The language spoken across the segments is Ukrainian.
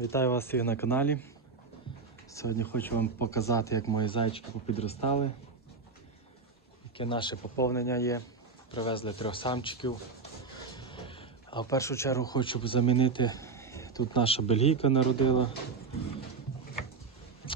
Вітаю вас всіх на каналі. Сьогодні хочу вам показати, як мої зайчики попідростали, яке наше поповнення є. Привезли трьох самчиків. А в першу чергу хочу замінити. Тут наша бельгійка народила.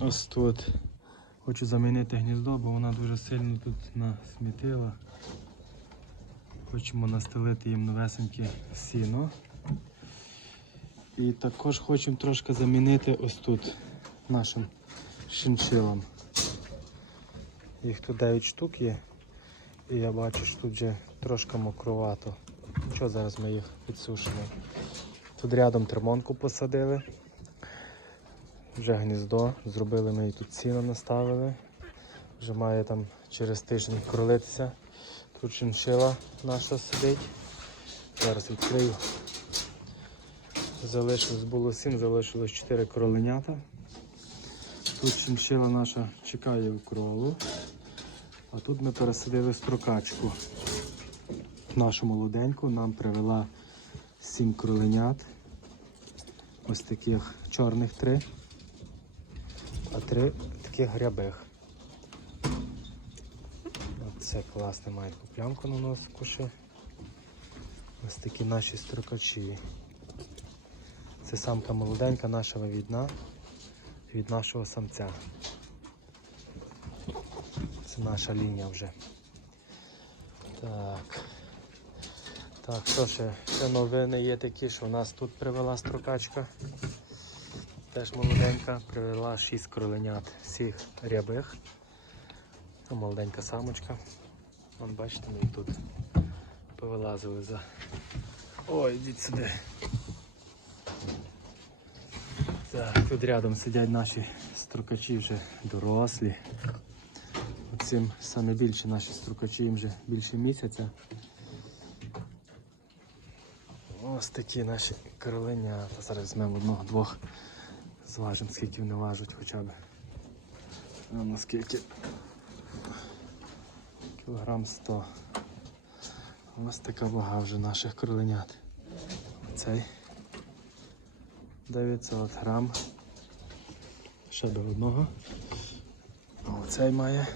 Ось тут. Хочу замінити гніздо, бо вона дуже сильно тут насмітила. Хочемо настелити їм новесеньке сіно. І також хочемо трошки замінити ось тут нашим шиншилам. Їх тут 9 штук є. І я бачу, що тут вже трошки мокровато. Що зараз ми їх підсушимо? Тут рядом термонку посадили. Вже гніздо. Зробили ми їй тут сіно наставили. Вже має там через тиждень кролитися. Тут шиншила наша сидить. Зараз відкрию. Залишилось було 7, залишилось 4 кроленята. Тут шиншила наша чекає у крову. А тут ми пересадили строкачку. Нашу молоденьку нам привела 7 кроленят. Ось таких чорних три, а три таких грябих. Це класне має плямку на носику ще. Ось такі наші строкачі. Це самка молоденька, наша вивідна від нашого самця. Це наша лінія вже. Так. Так, що ще? Ще новини є такі, що у нас тут привела строкачка. Теж молоденька, привела 6 кроленят всіх рябих. Молоденька самочка. Вон бачите, ми тут повилазили за. Ой, йдіть сюди. Так, тут рядом сидять наші строкачі вже дорослі. Оцим саме більше наші строкачі їм вже більше місяця. Ось такі наші кроленята. Зараз візьмемо одного-двох, зважимо, скільки вони важать хоча б. А наскільки? Кілограм 100. Ось така вага вже наших кроленят. Оцей 900 грам. Ще до одного. Оцей має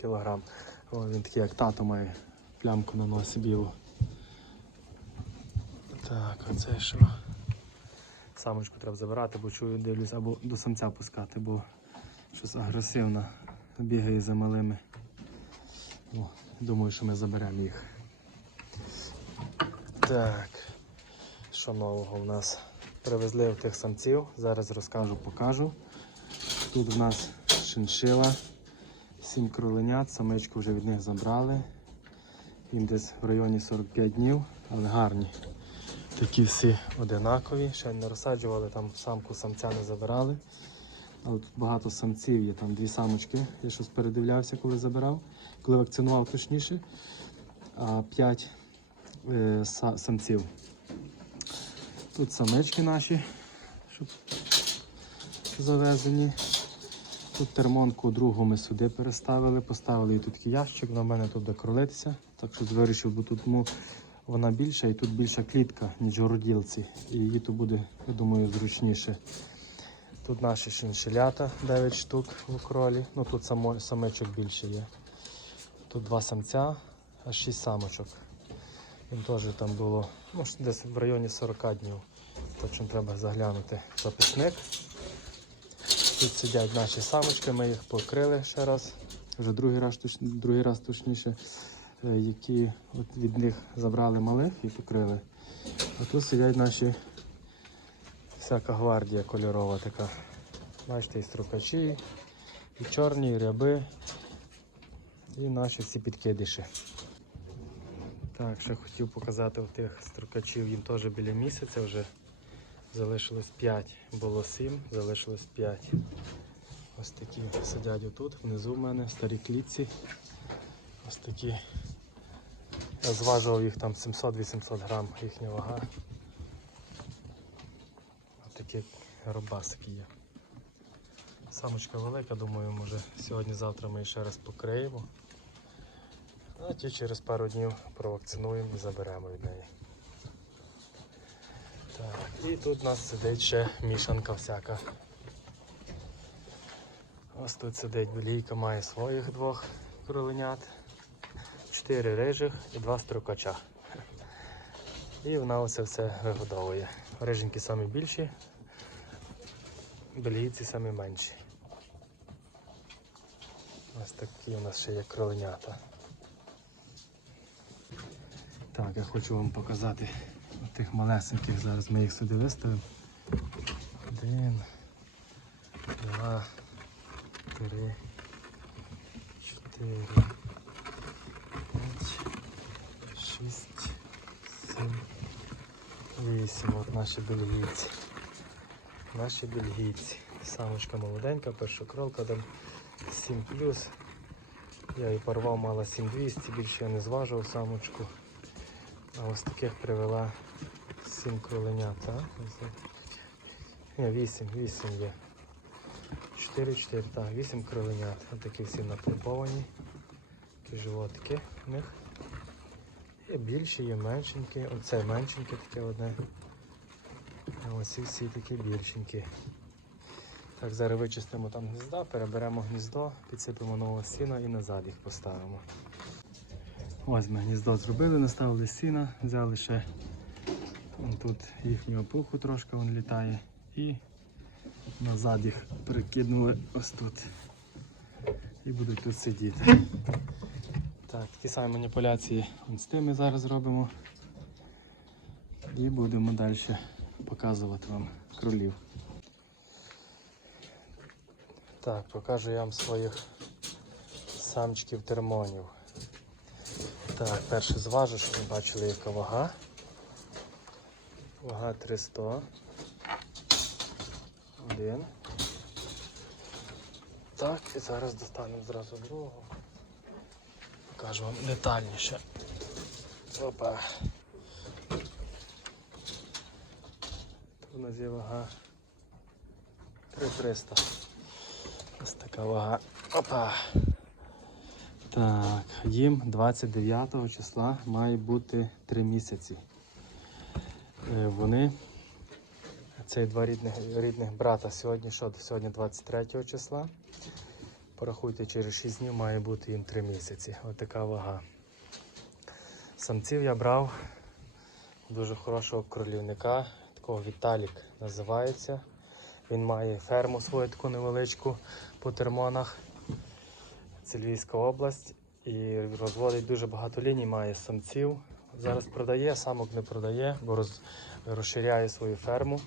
кілограм. О, він такий, як тато має плямку на носі білу. Так, оце що? Самочку треба забирати, бо чую, дивлюсь, або до самця пускати, бо щось агресивно бігає за малими. О, думаю, що ми заберемо їх. Так. Що нового в нас? Привезли в тих самців. Зараз розкажу, покажу. Тут в нас шиншила, сім кроленят, самичку вже від них забрали. Їм десь в районі 45 днів, але гарні. Такі всі одинакові. Ще не розсаджували, там самку самця не забирали. Але тут багато самців є, там дві самочки. Я щось передивлявся, коли забирав, коли вакцинував точніше. А п'ять е, самців. Тут самички наші, щоб завезені. Тут термонку другу ми сюди переставили, поставили їй тут ящик, вона в мене тут буде кролитися. Так що вирішив, бо тут ну, вона більша і тут більша клітка, ніж у роділці. І її тут буде, я думаю, зручніше. Тут наші шиншилята 9 штук в кролі. Ну тут само, самичок більше є. Тут два самця, а 6 самочок. Їм теж там було ну, десь в районі 40 днів. Точно треба заглянути записник. Тут сидять наші самочки, ми їх покрили ще раз, вже другий раз, точ- другий раз точніше, е, які от від них забрали малих і покрили. А тут сидять наші всяка гвардія кольорова така. Бачите, і строкачі, і чорні, і ряби, і наші всі підкидиші. Так, ще хотів показати у тих строкачів, їм теж біля місяця вже залишилось 5, було 7, залишилось 5. Ось такі сидять отут, внизу в мене, старі клітці. Ось такі. Я зважував їх там 700-800 грам їхня вага. Ось такі робасики є. Самочка велика, думаю, може сьогодні-завтра ми її ще раз покриємо. А ті через пару днів провакцинуємо і заберемо від неї. Так, І тут у нас сидить ще мішанка всяка. Ось тут сидить Белійка, має своїх двох кроленят, чотири рижих і два строкача. І вона оце все вигодовує. Риженькі самі більші, бельгійці самі менші. Ось такі у нас ще є кроленята. Так, я хочу вам показати тих малесеньких. Зараз ми їх сюди виставимо. Один, два, три, чотири, п'ять, шість, сім, вісім. От наші бельгійці. Наші бельгійці. Самочка молоденька, першокролка там 7. Я її порвав, мала 7200, більше я не зважував самочку. А ось таких привела 7 кроленят, так? Ні, 8, 8 є. 4, 4, так, 8 кроленят. Ось такі всі напомповані. Такі животики в них. Є більші, є меншенькі. Оце меншеньке таке одне. А ось всі такі більшенькі. Так, зараз вичистимо там гнізда, переберемо гніздо, підсипемо нового сіна і назад їх поставимо. Ось ми гніздо зробили, наставили сіна, взяли ще вон тут їхнього пуху трошки він літає і назад їх перекинули ось тут. І будуть тут сидіти. Так, такі самі маніпуляції вон з тими зараз зробимо. І будемо далі показувати вам кролів. Так, покажу я вам своїх самчиків термонів. Так, перше зважу, щоб ви бачили, яка вага. Вага 300. Один. Так, і зараз достанемо зразу другого. Покажу вам детальніше. Опа. Тут у нас є вага 3300. Ось така вага. Опа. Так, їм 29 числа має бути 3 місяці. Е, Вони, це два рідних, рідних брата сьогодні, що сьогодні 23 числа. Порахуйте, через 6 днів має бути їм 3 місяці. Ось така вага. Самців я брав дуже хорошого кролівника, такого Віталік називається. Він має ферму свою таку невеличку по термонах. Це Львівська область. І розводить дуже багато ліній, має самців. Зараз продає, самок не продає, бо роз, розширяє свою ферму.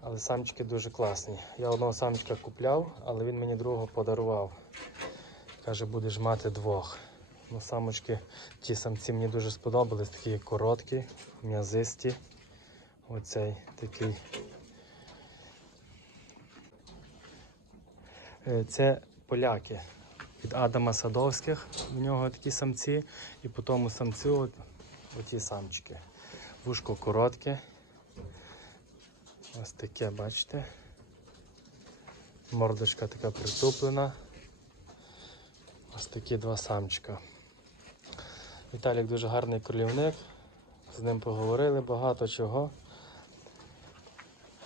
Але самчики дуже класні. Я одного самчика купляв, але він мені другого подарував. Каже, будеш мати двох. Ну, самочки, ті самці мені дуже сподобались, такі короткі, м'язисті. Оцей такий Е, Це поляки від Адама Садовських. В нього такі самці. І по тому самцю от, оті самчики. Вушко коротке. Ось таке, бачите. Мордочка така притуплена. Ось такі два самчика. Віталік дуже гарний кролівник. З ним поговорили багато чого.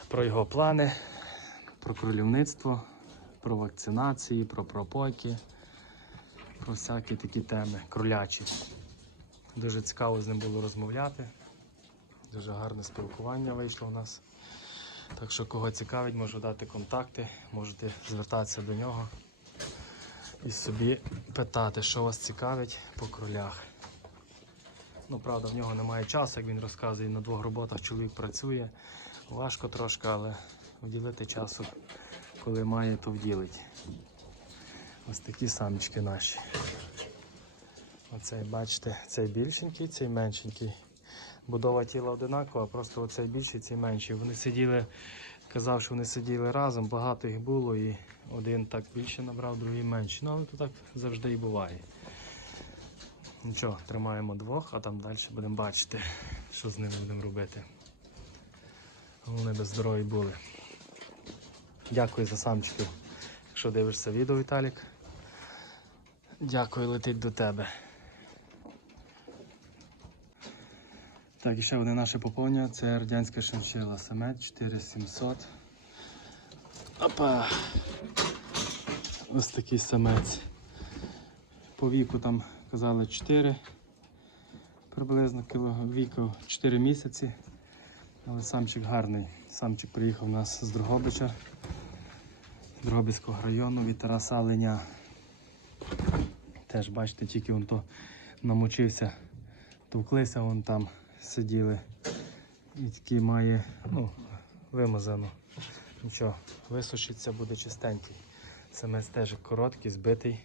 Про його плани, про кролівництво про вакцинації, про пропойки, про всякі такі теми, кролячі. Дуже цікаво з ним було розмовляти. Дуже гарне спілкування вийшло у нас. Так що, кого цікавить, можу дати контакти, можете звертатися до нього і собі питати, що вас цікавить по кролях. Ну, правда, в нього немає часу, як він розказує, на двох роботах чоловік працює. Важко трошки, але вділити часу коли має, то вділить. Ось такі самочки наші. Оцей, бачите, цей більшенький, цей меншенький. Будова тіла одинакова, просто оцей більший, цей менший. Вони сиділи, казав, що вони сиділи разом, багато їх було, і один так більше набрав, другий менше. Ну, але то так завжди і буває. Нічого, тримаємо двох, а там далі будемо бачити, що з ними будемо робити. Вони би здорові були. Дякую за самчиків. Якщо дивишся відео, Віталік. Дякую, летить до тебе. Так, і ще одне наше поповнення. Це радянська шиншила Самет 4700. Опа! Ось такий самець. По віку там казали 4, приблизно кіло віку 4 місяці. Але самчик гарний. Самчик приїхав у нас з Дрогобича, Дрогобицького району від Тараса Леня. Теж бачите, тільки він то намочився, товклися, вон там сиділи. І такий має, ну, вимазано. Нічого, висушиться, буде чистенький. Самець теж короткий, збитий.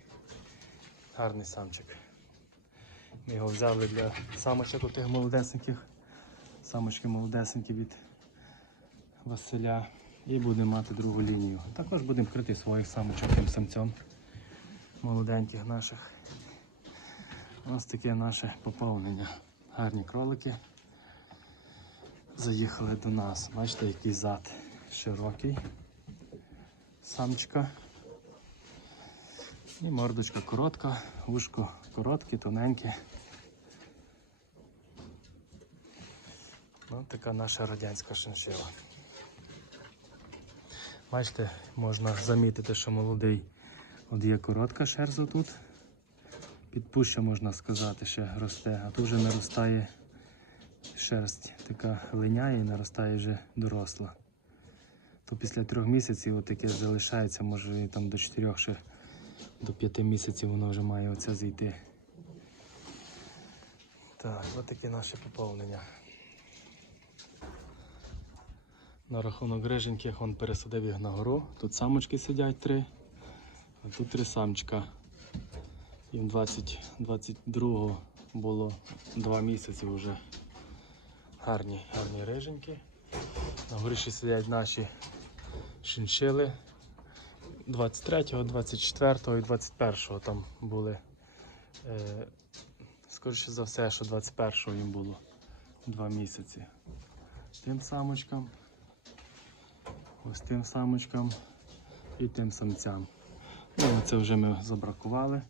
Гарний самчик. Ми його взяли для самочок у тих молодесеньких. Самочки молодесенькі від Василя. І будемо мати другу лінію. Також будемо крити своїх самочок тим самцем. Молоденьких наших. Ось таке наше поповнення. Гарні кролики. Заїхали до нас. Бачите, який зад широкий. Самчика. І мордочка коротка, вушко коротке, тоненьке. Ось така наша радянська шиншила. Бачите, можна замітити, що молодий от є коротка шерза тут. Підпуща, можна сказати, ще росте, а тут вже наростає шерсть, така линяє і наростає вже доросла. То після трьох місяців таке залишається, може і там до чотирьох ще до п'яти місяців воно вже має оце зійти. Так, от такі наші поповнення. На рахунок гриженьких он пересадив їх на гору. Тут самочки сидять три, а тут три самчика. Їм 20, 22 було два місяці вже. Гарні, гарні риженьки. На горі ще сидять наші шиншили. 23, 24 і 21 там були. Е, скоріше за все, що 21-го їм було два місяці. Тим самочкам, ось тим самочкам і тим самцям. Ну, це вже ми забракували.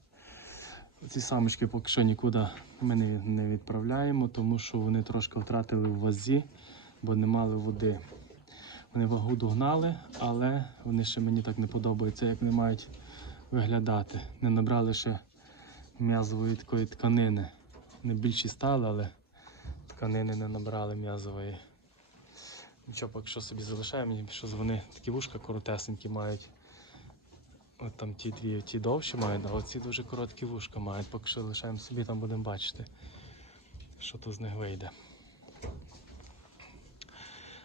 Ці самочки поки що нікуди ми не, не відправляємо, тому що вони трошки втратили в вазі, бо не мали води. Вони вагу догнали, але вони ще мені так не подобаються, як вони мають виглядати. Не набрали ще м'язової такої тканини. Вони більші стали, але тканини не набрали м'язової. Нічого, поки що собі залишаємо, що вони такі вушка коротесенькі мають. От там ті дві, ті довші мають, а оці дуже короткі вушка мають. Поки що лишаємо собі, там будемо бачити, що то з них вийде.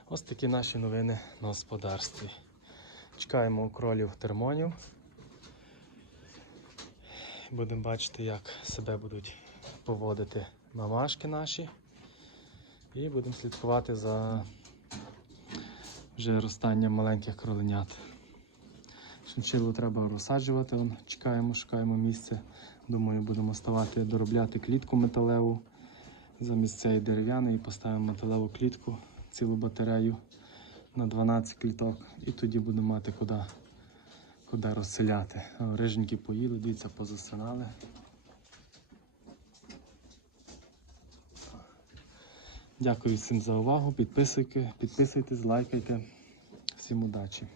Ось такі наші новини на господарстві. Чекаємо кролів термонів. Будемо бачити, як себе будуть поводити мамашки наші. І будемо слідкувати за вже ростанням маленьких кроленят. Шинчилу треба розсаджувати, Вон, чекаємо, шукаємо місце. Думаю, будемо ставати, доробляти клітку металеву замість цієї дерев'яної поставимо металеву клітку, цілу батарею на 12 кліток і тоді будемо мати куди, куди розселяти. Риженьки поїли, дивіться, позасинали. Дякую всім за увагу. Підписуйте, підписуйтесь, лайкайте. Всім удачі!